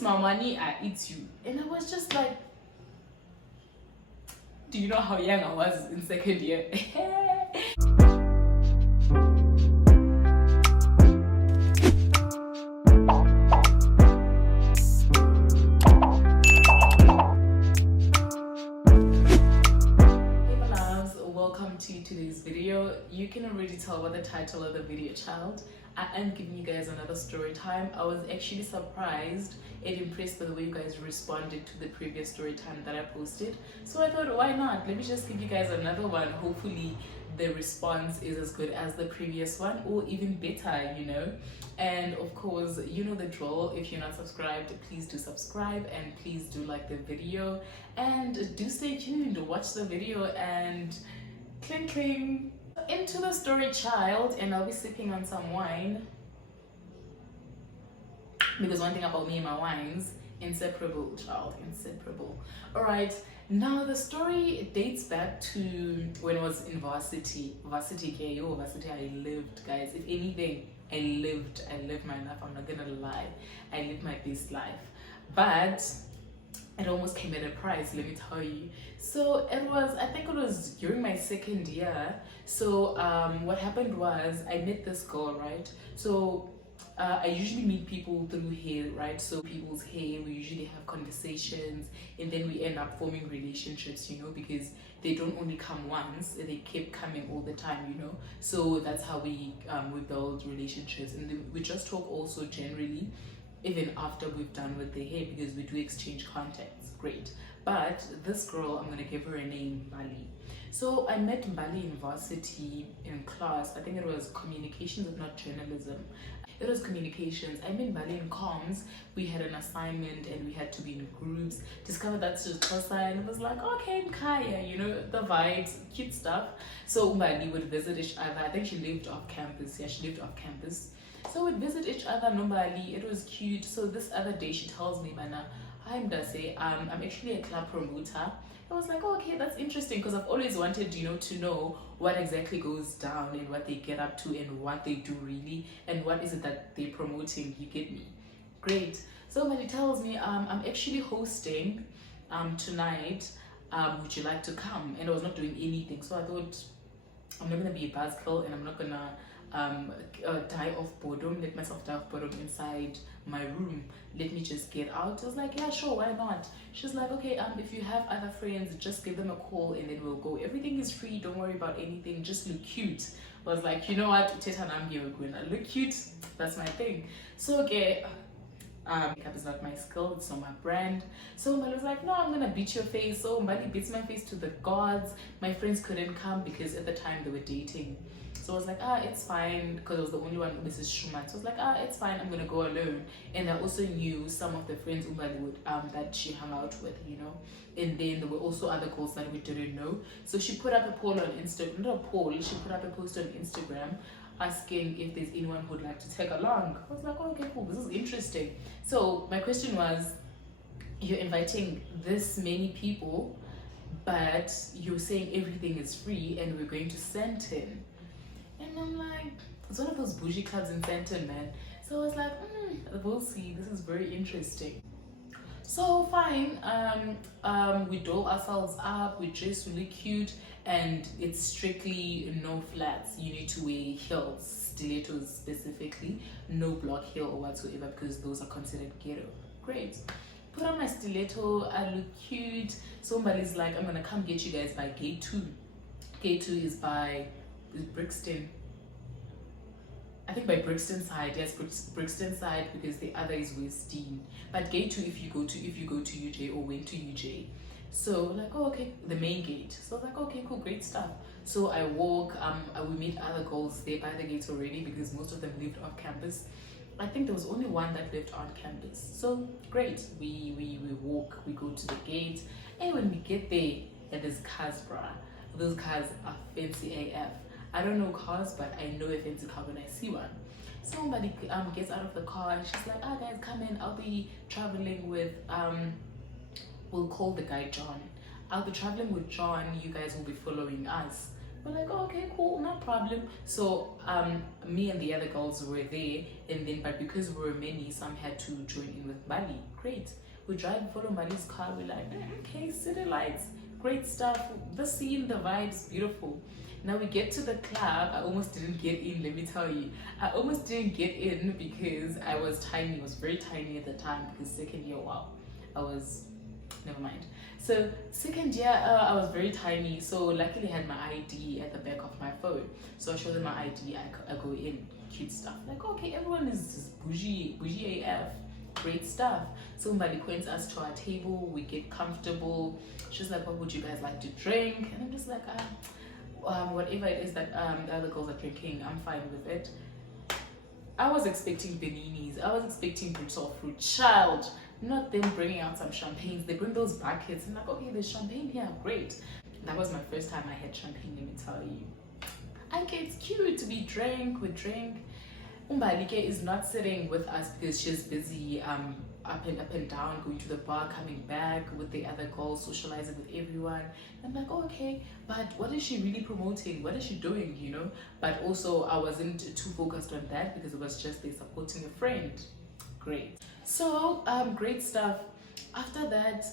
eat my money, I eat you. And I was just like, do you know how young I was in second year? Welcome to today's video. You can already tell by the title of the video, child. I am giving you guys another story time. I was actually surprised and impressed by the way you guys responded to the previous story time that I posted. So I thought, why not? Let me just give you guys another one. Hopefully the response is as good as the previous one or even better, you know. And of course, you know the drill. If you're not subscribed, please do subscribe and please do like the video and do stay tuned. Watch the video and cling cling. Into the story, child, and I'll be sipping on some wine because one thing about me and my wines, inseparable, child, inseparable. All right, now the story dates back to when I was in varsity I lived, guys. If anything, I lived my life. I'm not gonna lie, I lived my best life, but it almost came at a price, let me tell you. So I think it was during my second year. So what happened was I met this girl, right? So I usually meet people through hair, right? So people's hair, we usually have conversations and then we end up forming relationships, you know, because they don't only come once, they keep coming all the time, you know. So that's how we build relationships, and then we just talk also generally even after we've done with the hair, because we do exchange contacts. Great. But this girl, I'm gonna give her a name, Bali. So I met Bali in varsity in class. I think it was communications, if not journalism. It was communications. I met Bali in comms. We had an assignment and we had to be in groups. Discovered that's just Xhosa, and it was like, okay, Kaya, you know, the vibes, cute stuff. So Bali would visit each other. I think she lived off campus. Yeah, she lived off campus. So we'd visit each other normally. It was cute. So this other day she tells me, Mana, hi Mdase, I'm actually a club promoter. I was like, oh, okay, that's interesting, because I've always wanted, you know, to know what exactly goes down and what they get up to and what they do really and what is it that they're promoting. You get me? Great. So when he tells me, I'm actually hosting tonight. Would you like to come? And I was not doing anything, so I thought, I'm not gonna be a buzzkill and I'm not gonna die of boredom, let myself die of boredom inside my room. Let me just get out. I was like, yeah, sure, why not? She's like, okay, if you have other friends, just give them a call and then we'll go. Everything is free, don't worry about anything, just look cute. I was like, you know what, Teta Nambi, we're going to look cute. That's my thing. So okay, makeup is not my skill, it's not my brand. So Mbali was like, no, I'm gonna beat your face. So Mbali beats my face to the gods. My friends couldn't come because at the time they were dating. So I was like, it's fine, because I was the only one, Mrs. Schumann. So I was like, it's fine, I'm gonna go alone. And I also knew some of the friends that she hung out with, you know. And then there were also other girls that we didn't know. So she put up a poll on Instagram, not a poll, she put up a post on Instagram asking if there's anyone who'd like to tag along. I was like, oh, okay, cool, this is interesting. So my question was, you're inviting this many people, but you're saying everything is free and we're going to Sandton. And I'm like, it's one of those bougie clubs in Sandton, man. So I was like, we'll see, this is very interesting. So fine, we doll ourselves up, we dress really cute, and it's strictly no flats. You need to wear heels, stilettos specifically, no block heel or whatsoever, because those are considered ghetto. Great. Put on my stiletto, I look cute. Somebody's like, I'm gonna come get you guys by gate 2. Gate 2 is by Brixton. I think by Brixton side, yes, Brixton side, because the other is Westdean. But gate 2 if you go to UJ or went to UJ. So like, oh, okay, the main gate. So I was like, okay, cool, great stuff. So I walk, we meet other girls there by the gates already, because most of them lived off campus. I think there was only one that lived on campus. So great, we walk, we go to the gate, and when we get there, there's cars, bruh. Those cars are fancy AF. I don't know cars, but I know a fancy car when I see one. Somebody gets out of the car and she's like, guys, come in, I'll be traveling with we'll call the guy John. I'll be traveling with John, you guys will be following us. We're like, oh, okay, cool, no problem. So me and the other girls were there, and then but because we were many, some had to join in with Bali. Great. We drive, follow Bali's car. We're like, okay, city lights, great stuff. The scene, the vibes, beautiful. Now we get to the club. I almost didn't get in, let me tell you. I almost didn't get in because I was tiny. I was very tiny at the time because second year, wow, I was, never mind. So second year, I was very tiny. So luckily I had my ID at the back of my phone. So I show them my ID, I go in, cute stuff. Like, okay, everyone is bougie AF. Great stuff. So Mbali points us to our table, we get comfortable. She's like, what would you guys like to drink? And I'm just like, whatever it is that the other girls are drinking, I'm fine with it. I was expecting beninis, I was expecting brutal fruit, child, not them bringing out some champagnes. They bring those buckets and like, okay, there's champagne here, great. That was my first time I had champagne, let me tell you. Okay, it's cute to be drank, we drink. Umbalike is not sitting with us because she's busy up and down, going to the bar, coming back with the other girls, socializing with everyone. I'm like, oh, okay, but what is she really promoting? What is she doing, you know? But also I wasn't too focused on that because it was just they supporting a friend. Great. So great stuff. After that,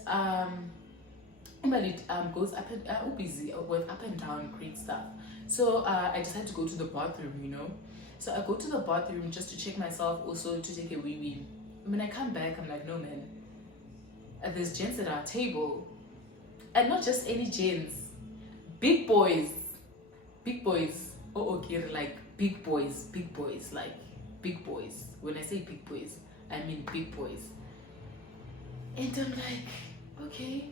Umbali goes up and busy with up and down, great stuff. So I decided to go to the bathroom, you know. So I go to the bathroom just to check myself, also to take a wee-wee. When I come back, I'm like, no man, there's gents at our table. And not just any gents, big boys. Oh, okay, like big boys, like big boys. When I say big boys, I mean big boys. And I'm like, okay,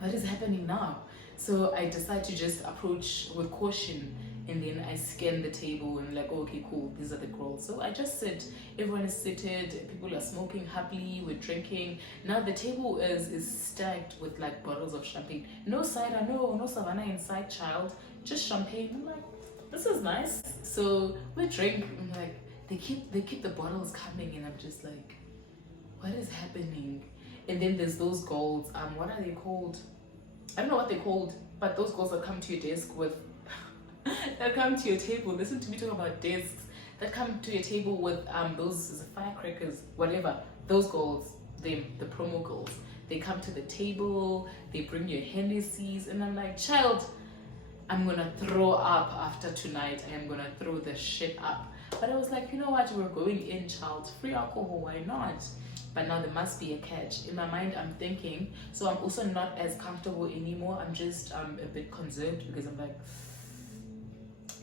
what is happening now? So I decide to just approach with caution, and then I scan the table and like, oh, okay, cool, these are the girls. So I just sit, everyone is seated, people are smoking happily, we're drinking. Now the table is stacked with like bottles of champagne. No cider, no Savannah inside, child, just champagne. I'm like, this is nice. So we drink, I'm like, they keep the bottles coming, and I'm just like, what is happening? And then there's those girls, what are they called? I don't know what they're called, but those girls that come to your desk with that come to your table, listen to me talk about desks, that come to your table with those firecrackers, whatever, those girls, the promo girls, they come to the table, they bring your Hennessy's, and I'm like, child, I'm gonna throw up after tonight. I am gonna throw the shit up. But I was like, you know what, we're going in, child, free alcohol, why not? But now there must be a catch. In my mind, I'm thinking, so I'm also not as comfortable anymore. I'm just a bit conserved because I'm like,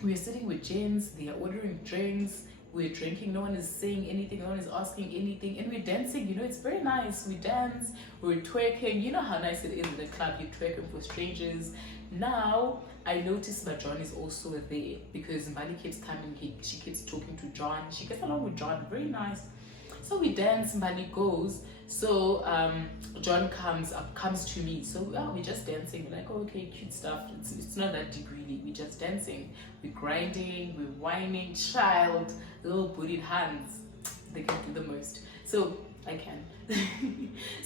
we're sitting with gents, they are ordering drinks, we're drinking, no one is saying anything, no one is asking anything, and we're dancing, you know, it's very nice. We dance, we're twerking, you know how nice it is in the club, you're twerking for strangers. Now, I noticed that John is also there because Mbali keeps coming, she keeps talking to John, she gets along with John, very nice. So we dance, Mbali goes. So John comes to me. So we're just dancing. We're like, oh, okay, cute stuff. It's not that deep really. We're just dancing. We're grinding. We're whining. Child, little booted hands. They can do the most. So I can.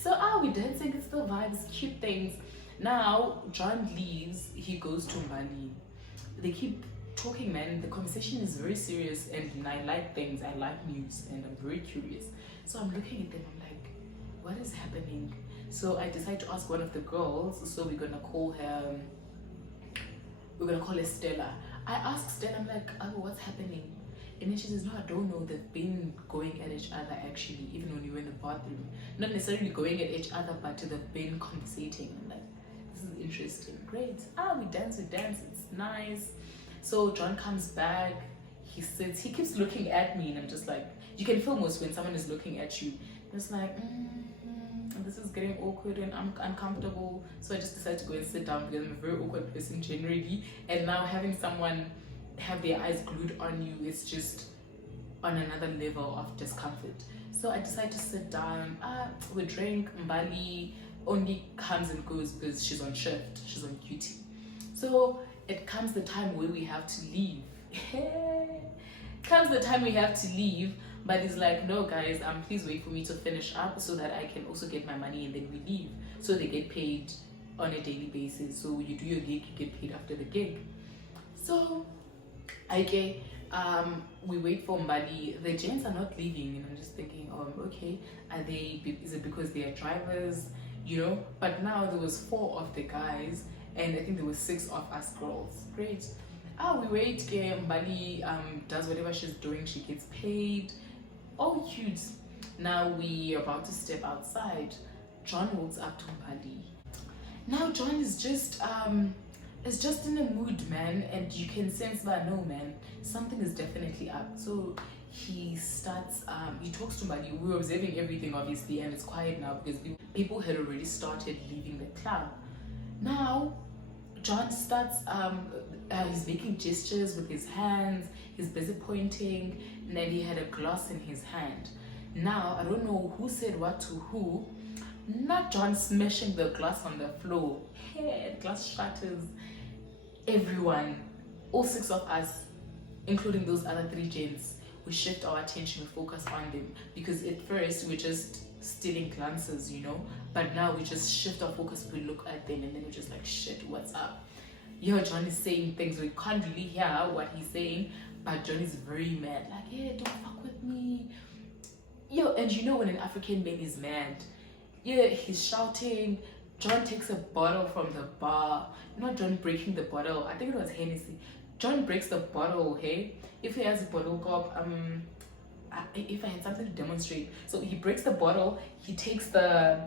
So we're dancing. It's the vibes, cute things. Now John leaves. He goes to Mbali. They keep talking, man. The conversation is very serious, and I like things. I like news, and I'm very curious. So I'm looking at them. I'm like, what is happening? So I decide to ask one of the girls. So we're gonna call her Stella. I asked Stella, I'm like, oh, what's happening? And then she says, no, I don't know. They've been going at each other actually, even when we were in the bathroom. Not necessarily going at each other, but they've been conversating. I'm like, this is interesting. Great. We dance. It's nice. So John comes back. He sits. He keeps looking at me, and I'm just like, you can feel most when someone is looking at you. It's like, this is getting awkward and uncomfortable. So I just decided to go and sit down because I'm a very awkward person generally. And now having someone have their eyes glued on you is just on another level of discomfort. So I decided to sit down. We drink. Mbali only comes and goes because she's on shift. She's on duty. So it comes the time where we have to leave. But it's like, no guys, please wait for me to finish up so that I can also get my money, and then we leave. So they get paid on a daily basis. So you do your gig, you get paid after the gig. So okay, we wait for Mbali. The gents are not leaving, and I'm just thinking, okay, are they? Is it because they are drivers? You know. But now there was 4 of the guys, and I think there was 6 of us girls. Great. We wait. Mbali does whatever she's doing. She gets paid. Oh, cute. Now we are about to step outside. John walks up to Mbali. Now John is just in a mood, man, and you can sense that, no, man, something is definitely up. So he starts, he talks to Mbali. We're observing everything, obviously, and it's quiet now because people had already started leaving the club. Now John starts, he's making gestures with his hands, he's busy pointing, and then he had a glass in his hand. Now, I don't know who said what to who, not John smashing the glass on the floor. Hey, glass shatters. Everyone, all 6 of us, including those other 3 gents, we shift our attention, we focus on them. Because at first, we're just stealing glances, you know? But now we just shift our focus, we look at them, and then we're just like, shit, what's up? Yo, John is saying things, we can't really hear what he's saying, but John is very mad. Like, hey, don't fuck with me. Yo, and you know when an African man is mad, yeah, he's shouting. John takes a bottle from the bar. Not John breaking the bottle. I think it was Hennessy. John breaks the bottle, hey? If he has a bottle cup, if I had something to demonstrate. So he breaks the bottle, he takes the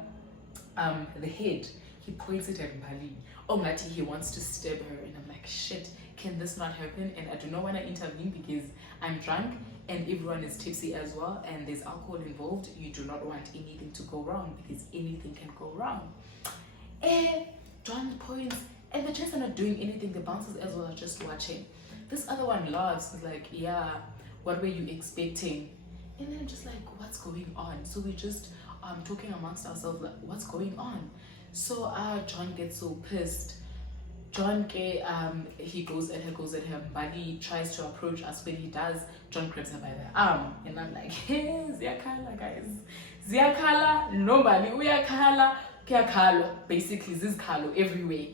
head, he points it at Mbali. Oh, Mati, he wants to stab her. And I'm like, shit, can this not happen? And I do not want to intervene because I'm drunk and everyone is tipsy as well, and there's alcohol involved. You do not want anything to go wrong because anything can go wrong. And John points, and the gents are not doing anything. The bouncers as well are just watching. This other one laughs, like, yeah, what were you expecting? And then I'm just like, what's going on? So we just talking amongst ourselves, like, what's going on? So John gets so pissed. John, he goes at her. Mbali tries to approach us. When he does, John grabs her by the arm. And I'm like, hey, ziyakhala, guys. Ziyakhala, nobody, uyakhala, kuyakhalwa. Basically, this khalo everywhere.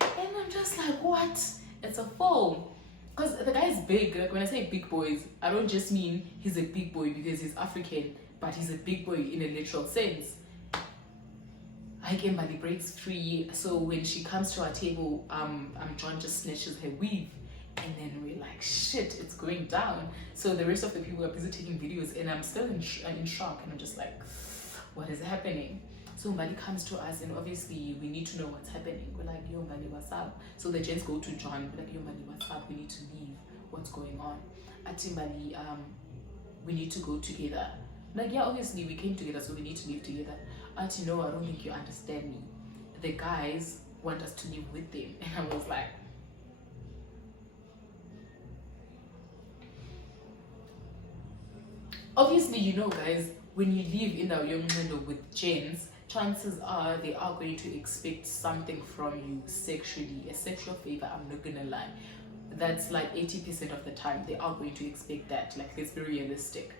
And I'm just like, what? It's a fall. Because the guy is big. Like, when I say big boys, I don't just mean he's a big boy because he's African, but he's a big boy in a literal sense. Mbali breaks free. So when she comes to our table, John just snatches her weave, and then we're like, shit, it's going down. So the rest of the people are busy taking videos, and I'm still in shock, and I'm just like, what is happening? So Mbali comes to us, and obviously we need to know what's happening. We're like, yo, Mbali, what's up? So the gents go to John, we're like, yo, Mbali, what's up? We need to leave. What's going on? Ati Mbali, we need to go together. Like, yeah, obviously we came together, so we need to leave together. Auntie, no, I don't think you understand me. The guys want us to live with them. And I was like, obviously, you know, guys, when you live in our young window with gents, chances are they are going to expect something from you sexually, a sexual favor. I'm not gonna lie. That's like 80% of the time they are going to expect that. Like, let's be realistic.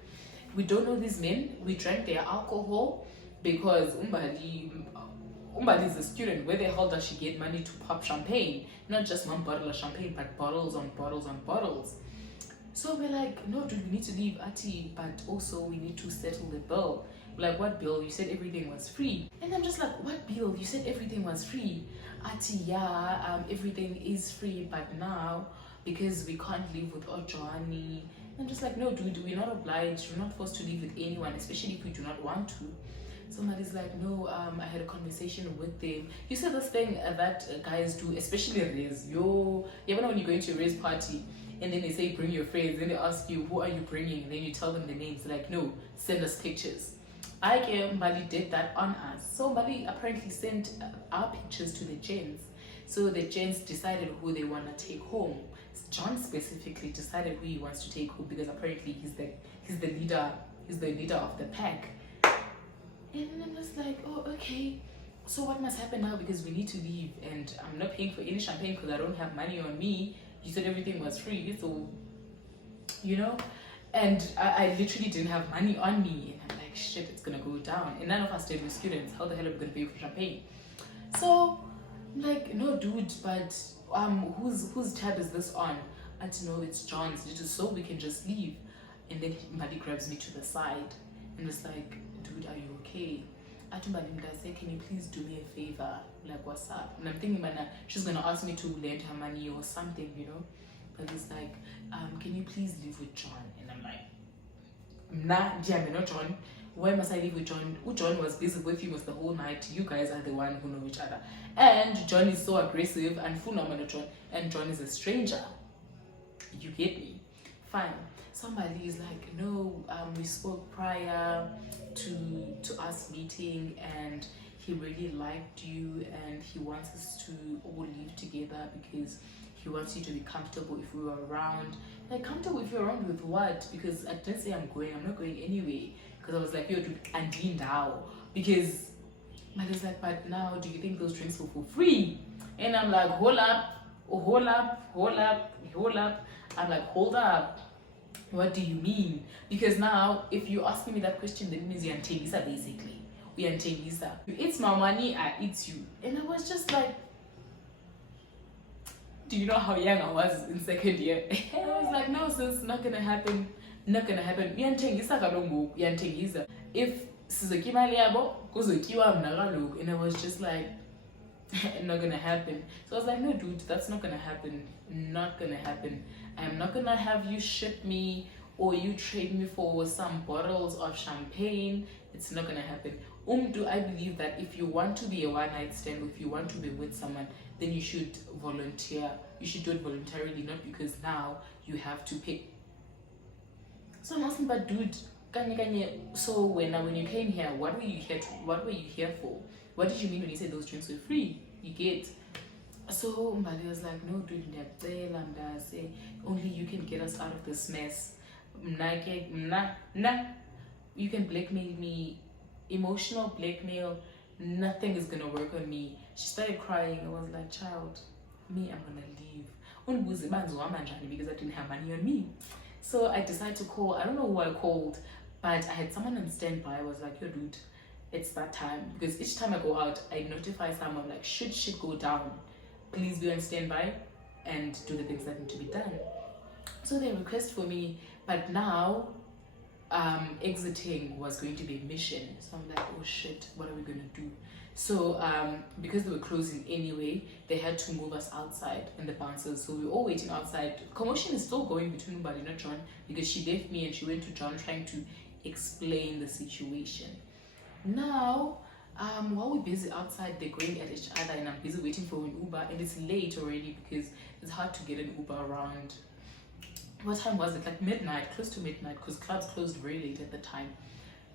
We don't know these men. We drank their alcohol because Mbali is a student. Where the hell does she get money to pop champagne? Not just one bottle of champagne, but bottles on bottles on bottles. So we're like, no, dude, we need to leave Ati, but also we need to settle the bill. We're like, what bill? You said everything was free. And I'm just like, what bill? You said everything was free. Ati, yeah, everything is free, but now because we can't live with Ojani. I'm just like, no, dude, we're not obliged. We're not forced to live with anyone, especially if we do not want to. Somebody's like, no, I had a conversation with them. You said this thing that guys do, especially Riz. You ever know when you go into a Riz party and then they say, bring your friends, then they ask you, who are you bringing? And then you tell them the names. Like, no, send us pictures. Mbali did that on us. So Mbali apparently sent our pictures to the gents. So the gents decided who they want to take home. John specifically decided who he wants to take home because apparently he's the leader of the pack. And then I'm just like, oh, okay. So what must happen now? Because we need to leave, and I'm not paying for any champagne because I don't have money on me. You said everything was free, so you know. And I literally didn't have money on me, and I'm like, shit, it's gonna go down. And none of us were students. How the hell are we gonna pay for champagne? So I'm like, no, dude, but whose tab is this on? I don't know, it's John's. Just so we can just leave. And then Mbali grabs me to the side and it's like, dude, are you okay? I told Mbali, I say, can you please do me a favor? Like, what's up? And I'm thinking, man, she's gonna ask me to lend her money or something, you know? But it's like, can you please live with John? And I'm like, nah, yeah, not John. Why must I live with John? John was busy with you the whole night. You guys are the one who know each other. And John is so aggressive and full of John. And John is a stranger. You get me? Fine. Somebody is like, no, we spoke prior to us meeting and he really liked you and he wants us to all live together because he wants you to be comfortable if we were around. Like, comfortable if you're around with what? Because I didn't say I'm not going anyway. Because I was like, yo, dude, and now. Because my dad's like, but now do you think those drinks were for free? And I'm like, hold up. I'm like, hold up. What do you mean? Because now, if you're asking me that question, then it means you're Ntengisa basically. You're Ntengisa. You eat my money, I eat you. And I was just like, do you know how young I was in second year? And I was like, no, sis, not gonna happen. Not gonna happen. Uyantengisa kalongo, uyantengisa. If sizokhipha imali yabo, kuzokhipha mina kalongo. And I was just like, not gonna happen. So I was like, no, dude, that's not gonna happen. Not gonna happen. I'm not gonna have you ship me or you trade me for some bottles of champagne. It's not gonna happen. I believe that if you want to be a one-night stand, or if you want to be with someone, then you should volunteer. You should do it voluntarily, not because now you have to pay. So I'm asking, but dude, so when you came here, what were you here for? What did you mean when you said those drinks were free? You get. So Mbali was like, no, dude, only you can get us out of this mess. Nah. You can blackmail me, emotional blackmail. Nothing is gonna work on me. She started crying. I was like, child, me, I'm gonna leave. Because I didn't have money on me. So I decided to call. I don't know who I called, but I had someone on standby. I was like, yo, dude, it's that time. Because each time I go out, I notify someone like, should shit go down, please be on standby and do the things that need to be done. So they request for me, but now exiting was going to be a mission. So I'm like, oh shit, what are we gonna do? So because they were closing anyway, they had to move us outside in the bouncers. So we were all waiting outside. Commotion is still going between Mbali and John because she left me and she went to John trying to explain the situation. Now, while we're busy outside, they're going at each other and I'm busy waiting for an Uber and it's late already because it's hard to get an Uber around. What time was it? Like midnight, close to midnight, because clubs closed very late at the time.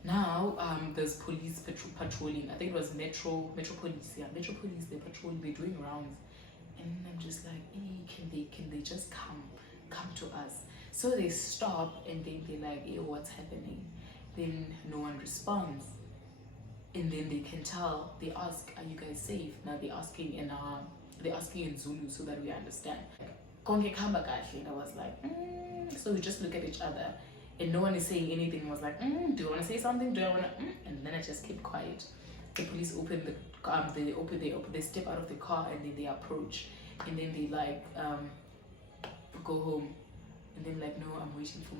Now, there's police patrolling. I think it was Metro Police. Yeah, Metro Police. They're patrolling. They're doing rounds, and I'm just like, hey, can they just come to us? So they stop and then they're like, hey, what's happening? Then no one responds, and then they can tell. They ask, are you guys safe? Now they're asking in Zulu so that we understand. And I was like, so we just look at each other and no one is saying anything. I was like, do you want to say something? Do I want to? And then I just keep quiet. The police open they step out of the car and then they approach and then they like go home and then like, no, I'm waiting for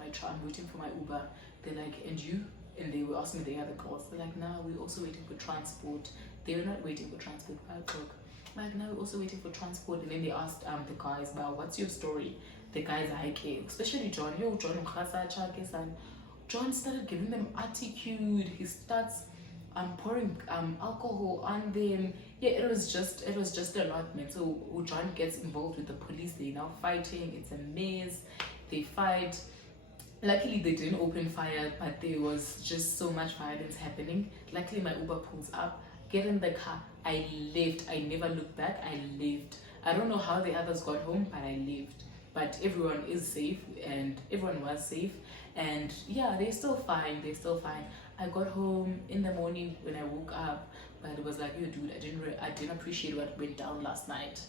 my Uber. They're like, and you? And they were asking the other girls. They're like, no, we're also waiting for transport. They were not waiting for transport. Like, no, we're also waiting for transport. And then they asked the guys, well, what's your story? The guys are like, especially John. John started giving them attitude. He starts pouring alcohol on them. Yeah, it was just a lot, man. So John gets involved with the police. They're now fighting. It's a mess. They fight. Luckily, they didn't open fire, but there was just so much violence happening. Luckily, my Uber pulls up. Get in the car. I left. I never looked back. I left. I don't know how the others got home, but I left. But everyone is safe and everyone was safe. And yeah, they're still fine. I got home in the morning when I woke up, but it was like, yo, dude, I didn't appreciate what went down last night.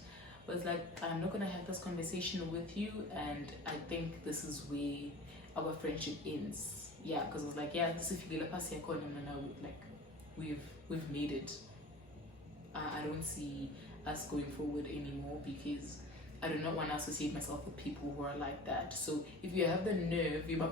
But it's like, I'm not gonna have this conversation with you, and I think this is where our friendship ends. Yeah, because it was like, yeah, this is like we've made it. I don't see us going forward anymore because I do not want to associate myself with people who are like that. So if you have the nerve, you was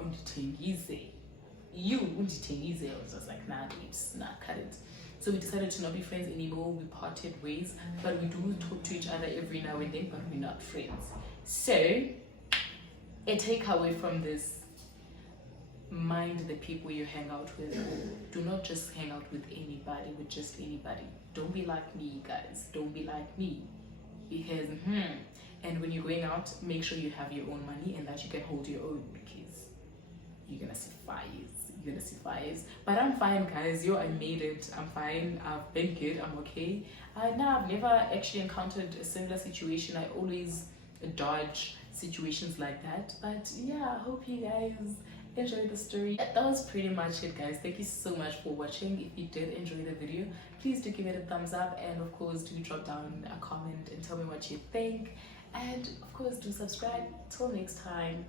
just like, nah, babes, nah, cut it. So we decided to not be friends anymore. We parted ways, but we do talk to each other every now and then, but we're not friends. So a takeaway from this: mind the people you hang out with. Do not just hang out with anybody, with just anybody. Don't be like me, guys. Don't be like me. Because and when you're going out, make sure you have your own money and that you can hold your own, because you're gonna see fires. But I'm fine, guys. I made it. I'm fine. I've been good. I'm okay. Now I've never actually encountered a similar situation. I always dodge situations like that. But yeah, I hope you guys enjoyed the story. That was pretty much it, guys. Thank you so much for watching. If you did enjoy the video, please do give it a thumbs up, and of course do drop down a comment and tell me what you think, and of course do subscribe. Till next time.